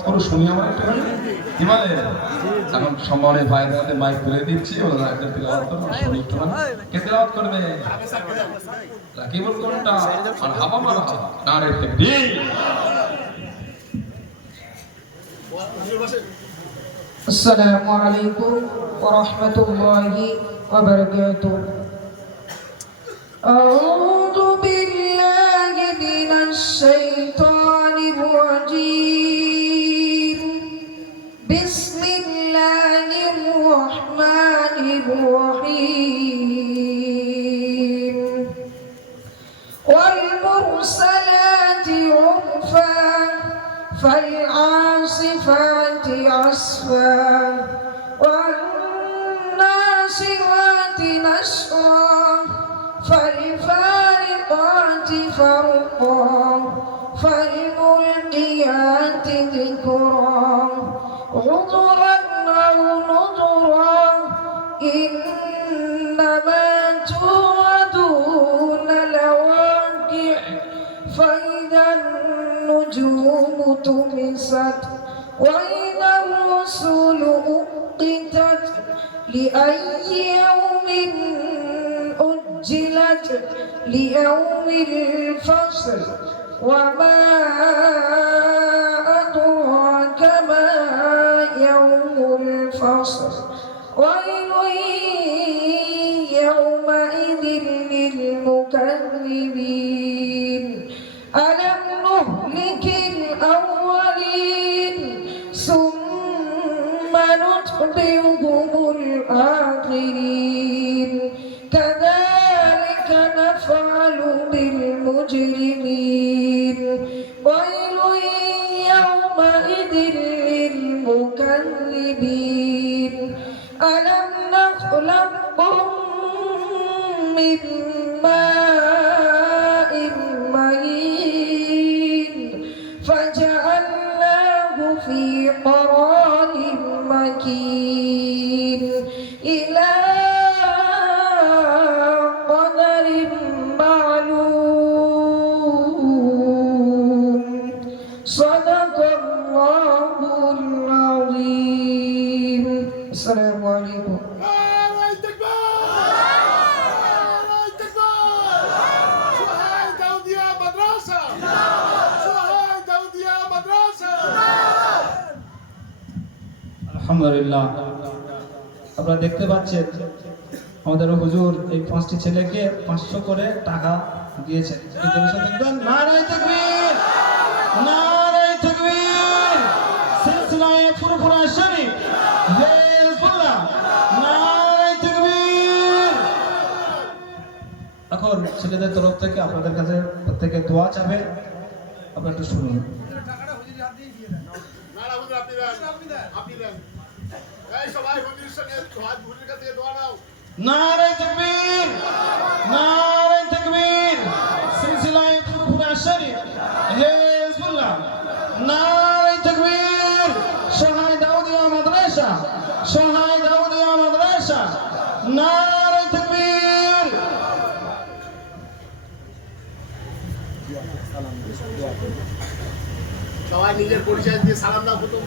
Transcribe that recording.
করো শুনি আমার একটু কি বলে এখন সম্মানের ভাইয়ের হাতে মাইক তুলে দিচ্ছি ওরা একটা তিলাওয়াত করো শুনি একটু কে তিলাওয়াত করবে রাকিবুল কোনটা আর হাবা মারা হাবা না রে তাকবীর السلام عليكم ورحمة الله وبركاته أعوذ بالله من الشيطان الرحيم. والمرسلات عرفا فالعاصفات عصفا والناشرات نشرا فالفارقات فرقا فالملقيات ذكرا. عذرا فإذا النجوم طمست وإذا الرسل أقتت لأي يوم أجلت ليوم الفصل وما أدراك ما يوم الفصل. ويل يومئذ للمكذبين. كذلك نفعل بالمجرمين. ويل يومئذ للمكذبين. ألم نخلقكم من ماء مهين فجعلناه في قرار مكين إلى قدر معلوم صدق الله العظيم السلام عليكم আলহামদুলিল্লাহ। আপনারা দেখতে পাচ্ছেন, আমাদের হুজুর এই পাঁচটি ছেলেকে পাঁচশো করে টাকা দিয়েছেন! এখন ছেলেদের তরফ থেকে আপনাদের কাছে প্রত্যেকে দোয়া চাবে। আপনারা একটু শুনুন নারা হুজুর আপনি দেন, আপনি দেন। এই সবাই নারায়ে তাকবীর নারায়ে তাকবীর সিলসিলায়ে ফুরফুরা শরীফ হিজবুল্লাহ নারায়ে তাকবীর সহায় দাউদিয়া মাদ্রাসা সহায় দাউদিয়া মাদ্রাসা নারায়ে তাকবীর। সবাই নিজের পরিচয় দিয়ে সালাম দাও প্রথম।